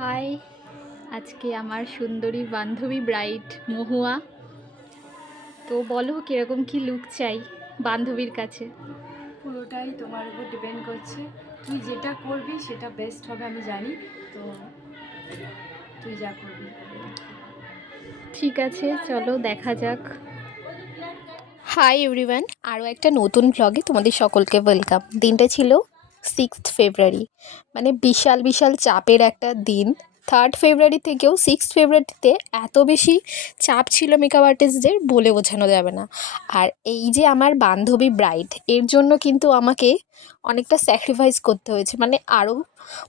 High, আজকে আমার সুন্দরী বান্ধবী ব্রাইড মহুয়া। তো বলো কিরকম কি লুক চাই বান্ধবীর কাছে? পুরোটাই তোমার উপর ডিপেন্ড করছে। তুই যেটা করবি সেটা বেস্ট হবে আমি জানি। তো তুই যা করবি। ঠিক আছে, চলো দেখা যাক। হাই এভরিওয়ান, আরও একটা নতুন ব্লগে তোমাদের সকলকে ওয়েলকাম। দিনটা ছিল 6 ফেব্রুয়ারি, মানে বিশাল বিশাল চাপের একটা দিন। 3 ফেব্রুয়ারি থেকেও 6 ফেব্রুয়ারিতে এত বেশি চাপ ছিল মেকআপ আর্টিস্টদের, বলে বোঝানো যাবে না। আর এই যে আমার বান্ধবী ব্রাইড, এর জন্য কিন্তু আমাকে অনেকটা স্যাক্রিফাইস করতে হয়েছে। মানে আরও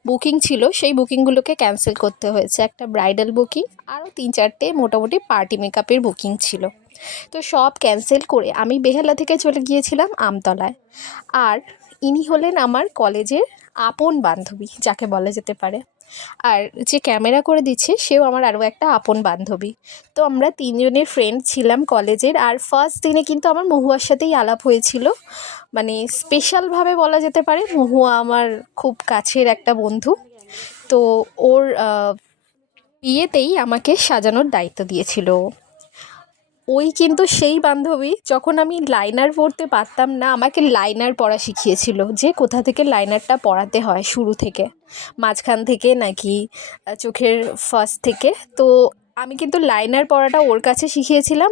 বুকিং ছিল, সেই বুকিংগুলোকে ক্যান্সেল করতে হয়েছে। একটা ব্রাইডাল বুকিং, আরও 3-4টে মোটামুটি পার্টি মেকআপের বুকিং ছিল। তো সব ক্যান্সেল করে আমি বেহালা থেকে চলে গিয়েছিলাম আমতলায়। আর ইনি হলেন আমার কলেজের আপন বান্ধবী, যাকে বলা যেতে পারে। আর যে ক্যামেরা করে দিচ্ছে সেও আমার আরও একটা আপন বান্ধবী। তো আমরা তিনজনের ফ্রেন্ড ছিলাম কলেজের। আর ফার্স্ট দিনে কিন্তু আমার মহুয়ার সাথেই আলাপ হয়েছিল। মানে স্পেশালভাবে বলা যেতে পারে, মহুয়া আমার খুব কাছের একটা বন্ধু। তো ওর বিয়েতেই আমাকে সাজানোর দায়িত্ব দিয়েছিল। ওই কিন্তু সেই বান্ধবী, যখন আমি লাইনার পরতে পারতাম না, আমাকে লাইনার পরা শিখিয়েছিল, যে কোথা থেকে লাইনারটা পরাতে হয়, শুরু থেকে, মাঝখান থেকে নাকি চোখের ফার্স্ট থেকে। তো আমি কিন্তু লাইনার পরাটা ওর কাছে শিখেছিলাম।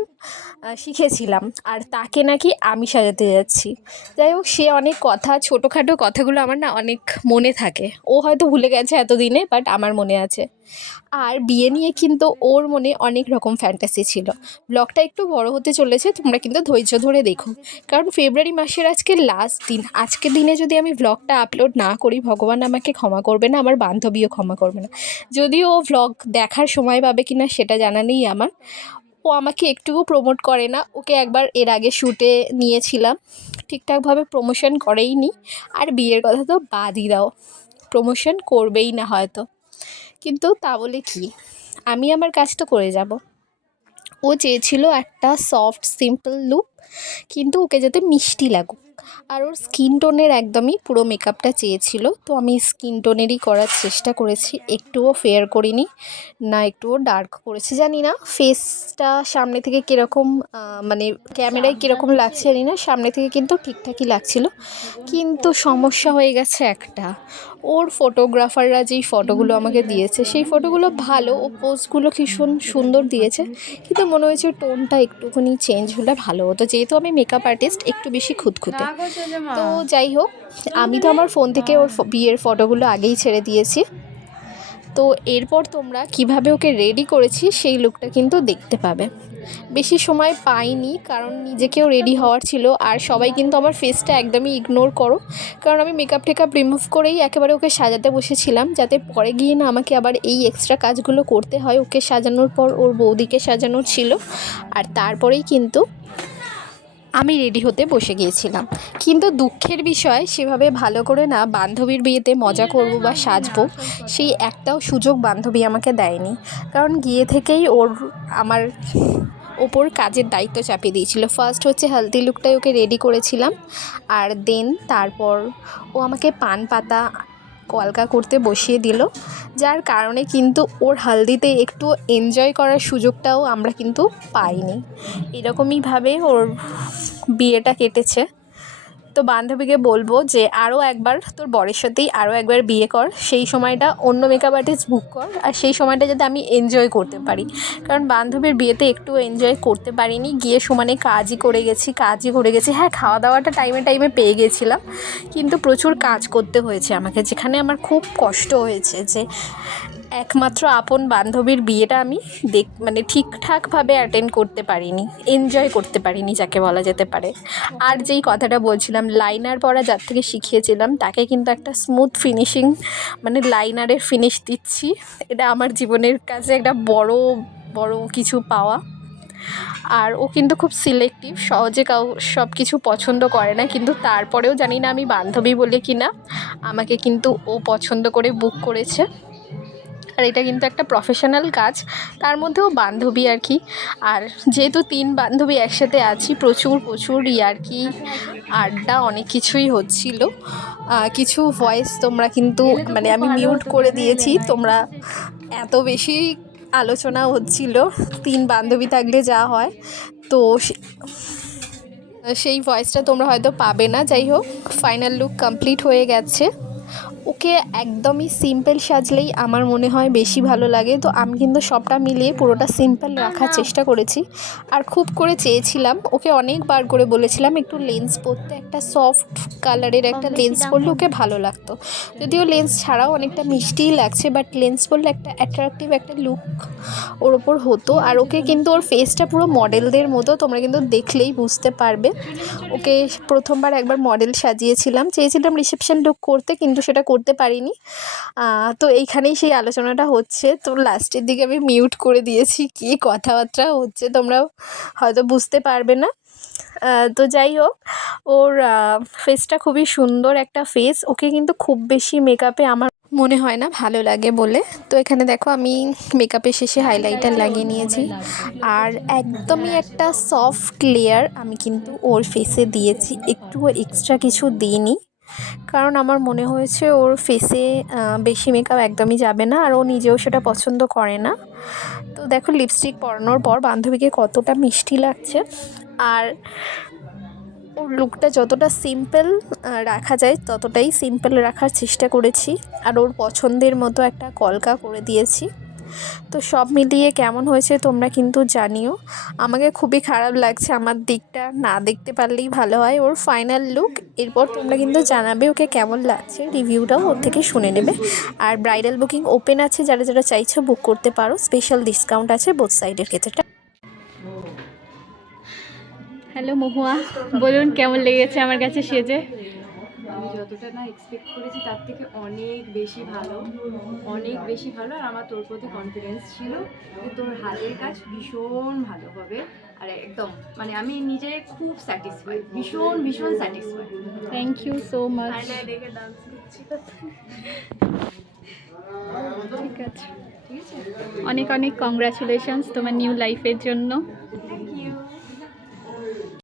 আর তাকে নাকি আমি সাজাতে যাচ্ছি। যাই হোক, সে অনেক কথা, ছোটোখাটো কথাগুলো আমার না অনেক মনে থাকে। ও হয়তো ভুলে গেছে এতদিনে, বাট আমার মনে আছে। আর বিয়ে নিয়ে কিন্তু ওর মনে অনেক রকম ফ্যান্টাসি ছিল। ব্লগটা একটু বড় হতে চলেছে, তোমরা কিন্তু ধৈর্য ধরে দেখো। কারণ ফেব্রুয়ারি মাসের আজকে লাস্ট দিন। আজকের দিনে যদি আমি ব্লগটা আপলোড না করি, ভগবান আমাকে ক্ষমা করবে না, আমার বান্ধবীও ক্ষমা করবে না। যদিও ও ভ্লগ দেখার সময় পাবে কি না সেটা জানা নেই আমার। ও আমাকে একটুকু প্রমোট করে না। ওকে একবার এর আগে শ্যুটে নিয়েছিলাম, ঠিকঠাকভাবে প্রমোশন করেই নি। আর বিয়ের কথা তো বাদই দাও, প্রমোশন করবেই না হয়তো। কিন্তু তা বলে কি, আমি আমার কাজ তো করে যাব। ও চেয়েছিল একটা সফট সিম্পল লুক, কিন্তু ওকে যাতে মিষ্টি লাগুক। আর ওর স্কিন টোনের একদমই পুরো মেকআপটা চেয়েছিল। তো আমি স্কিন টোনেরই করার চেষ্টা করেছি, একটুও ফেয়ার করিনি, না একটুও ডার্ক করেছি। জানি না ফেসটা সামনে থেকে কীরকম, মানে ক্যামেরায় কীরকম লাগছে জানি না, সামনে থেকে কিন্তু ঠিকঠাকই লাগছিল। কিন্তু সমস্যা হয়ে গেছে একটা, ওর ফটোগ্রাফাররা যেই ফটোগুলো আমাকে দিয়েছে সেই ফটোগুলো ভালো, ও পোজগুলো ভীষণ সুন্দর দিয়েছে, কিন্তু মনে হয়েছে টোনটা একটুখানি চেঞ্জ হলে ভালো হতো, যেহেতু আমি মেকআপ আর্টিস্ট একটু বেশি খুঁতখুঁতে। তো যাই হোক, আমি তো আমার ফোন থেকে ওর বিয়ের ফটোগুলো আগেই ছেড়ে দিয়েছি। তো এরপর তোমরা কিভাবে ওকে রেডি করেছি সেই লুকটা কিন্তু দেখতে পাবে। বেশি সময় পাইনি, কারণ নিজেকেও রেডি হওয়ার ছিল। আর সবাই কিন্তু আমার ফেসটা একদমই ইগনোর করো, কারণ আমি মেকআপ টেকআপ রিমুভ করেই একেবারে ওকে সাজাতে বসেছিলাম, যাতে পরে গিয়ে না আমাকে আবার এই এক্সট্রা কাজগুলো করতে হয়। ওকে সাজানোর পর ওর বৌদিকে সাজানোর ছিল, আর তারপরেই কিন্তু আমি রেডি হতে বসে গিয়েছিলাম। কিন্তু দুঃখের বিষয়, সেভাবে ভালো করে না বান্ধবীর বিয়েতে মজা করব বা সাজবো, সেই একটাও সুযোগ বান্ধবী আমাকে দেয়নি। কারণ গিয়ে থেকেই আমার ওপর কাজের দায়িত্ব চাপিয়ে দিয়েছিল। ফার্স্ট হচ্ছে হালদি লুকটাই ওকে রেডি করেছিলাম, আর দেন তারপর ও আমাকে পান পাতা কলকা করতে বসিয়ে দিল, যার কারণে কিন্তু ওর হালদিতে একটু এনজয় করার সুযোগটাও আমরা কিন্তু পাইনি। এরকমইভাবে ওর বিয়েটা কেটেছে। তো বান্ধবীকে বলবো যে আরও একবার তোর বরের সাথেই আরও একবার বিয়ে কর, সেই সময়টা অন্য মেকআপ আর্টিস্ট বুক কর, আর সেই সময়টা যাতে আমি এনজয় করতে পারি। কারণ বান্ধবীর বিয়েতে একটু এনজয় করতে পারিনি, গিয়ে সমানে কাজই করে গেছি। হ্যাঁ, খাওয়া দাওয়াটা টাইমে টাইমে পেয়ে গেছিলাম, কিন্তু প্রচুর কাজ করতে হয়েছে আমাকে, যেখানে আমার খুব কষ্ট হয়েছে যে একমাত্র আপন বান্ধবীর বিয়েটা আমি মানে ঠিকঠাকভাবে অ্যাটেন্ড করতে পারিনি, এনজয় করতে পারিনি যাকে বলা যেতে পারে। আর যেই কথাটা বলছিলাম, লাইনার পরা যার থেকে শিখিয়েছিলাম তাকে কিন্তু একটা স্মুথ ফিনিশিং, মানে লাইনারের ফিনিশ দিচ্ছি। এটা আমার জীবনের কাছে একটা বড় বড় কিছু পাওয়া। আর ও কিন্তু খুব সিলেক্টিভ, সহজে সব কিছু পছন্দ করে না, কিন্তু তারপরেও জানি না আমি বান্ধবী বলে কি না, আমাকে কিন্তু ও পছন্দ করে বুক করেছে। আর এটা কিন্তু একটা প্রফেশনাল কাজ, তার মধ্যেও বান্ধবী আর কি। আর যেহেতু 3 বান্ধবী একসাথে আছি, প্রচুর ইয়ার্কি, আড্ডা, অনেক কিছুই হচ্ছিল। কিছু ভয়েস তোমরা কিন্তু মানে আমি মিউট করে দিয়েছি, তোমরা এত বেশি আলোচনা হচ্ছিল 3 বান্ধবী থাকলে যা হয়, তো সেই ভয়েসটা তোমরা হয়তো পাবে না। যাই হোক, ফাইনাল লুক কমপ্লিট হয়ে গেছে। ওকে একদমই সিম্পল সাজলেই আমার মনে হয় বেশি ভালো লাগে, তো আমি কিন্তু সবটা মিলিয়ে পুরোটা সিম্পল রাখার চেষ্টা করেছি। আর খুব করে চেয়েছিলাম, ওকে অনেকবার করে বলেছিলাম একটু লেন্স পরতে, একটা সফট কালারের একটা লেন্স পরলে ওকে ভালো লাগতো। যদিও লেন্স ছাড়াও অনেকটা মিষ্টিই লাগছে, বাট লেন্স পরলে একটা অ্যাট্রাকটিভ একটা লুক ওর ওপর হতো। আর ওকে কিন্তু ওর ফেসটা পুরো মডেলদের মতো, তোমরা কিন্তু দেখলেই বুঝতে পারবে। ওকে প্রথমবার একবার মডেল সাজিয়েছিলাম, চেয়েছিলাম রিসেপশন লুক করতে, কিন্তু সেটা করতে পারিনি। তো এইখানেই সেই আলোচনাটা হচ্ছে, তো লাস্টের দিকে আমি মিউট করে দিয়েছি, কী কথাবার্তা হচ্ছে তোমরাও হয়তো বুঝতে পারবে না। তো যাই হোক, ওর ফেসটা খুবই সুন্দর একটা ফেস, ওকে কিন্তু খুব বেশি মেকআপে আমার মনে হয় না ভালো লাগে বলে। তো এখানে দেখো আমি মেকআপের শেষে হাইলাইটার লাগিয়ে নিয়েছি, আর একদমই একটা সফট লেয়ার আমি কিন্তু ওর ফেসে দিয়েছি, একটুও এক্সট্রা কিছু দিইনি, কারণ আমার মনে হয়েছে ওর ফেসে বেশি মেকআপ একদমই যাবে না, আর ও নিজেও সেটা পছন্দ করে না। তো দেখো লিপস্টিক পরানোর পর বান্ধবীকে কতটা মিষ্টি লাগছে। আর ওর লুকটা যতটা সিম্পল রাখা যায় ততটাই সিম্পল রাখার চেষ্টা করেছি, আর ওর পছন্দের মতো একটা কলকা করে দিয়েছি। তো সব মিলিয়ে কেমন হয়েছে তোমরা কিন্তু জানিও। আমাকে খুবই খারাপ লাগছে, আমার দিকটা না দেখতে পারলেই ভালো হয়। ওর ফাইনাল লুক এরপর তোমরা কিন্তু জানাবে ওকে কেমন লাগছে, রিভিউটাও ওর থেকে শুনে নেবে। আর ব্রাইডাল বুকিং ওপেন আছে, যারা যারা চাইছো বুক করতে পারো, স্পেশাল ডিসকাউন্ট আছে বোথ সাইডের ক্ষেত্রে। হ্যালো মহুয়া, বলুন কেমন লেগেছে আমার কাছে সেজে? আমি যতটা না এক্সপেক্ট করেছি তার থেকে অনেক বেশি ভালো, অনেক বেশি ভালো। আর আমার তোর প্রতি কনফিডেন্স ছিল যে তোর হাতের কাজ ভীষণ ভালো হবে। আর একদম মানে আমি নিজে খুব স্যাটিসফাইড, ভীষণ ভীষণ satisfied. Thank you so much. দেখে ডান্স করছি। ঠিক আছে, ঠিক আছে, অনেক অনেক কংগ্রাচুলেশনস তোমার নিউ লাইফের জন্য। Thank you.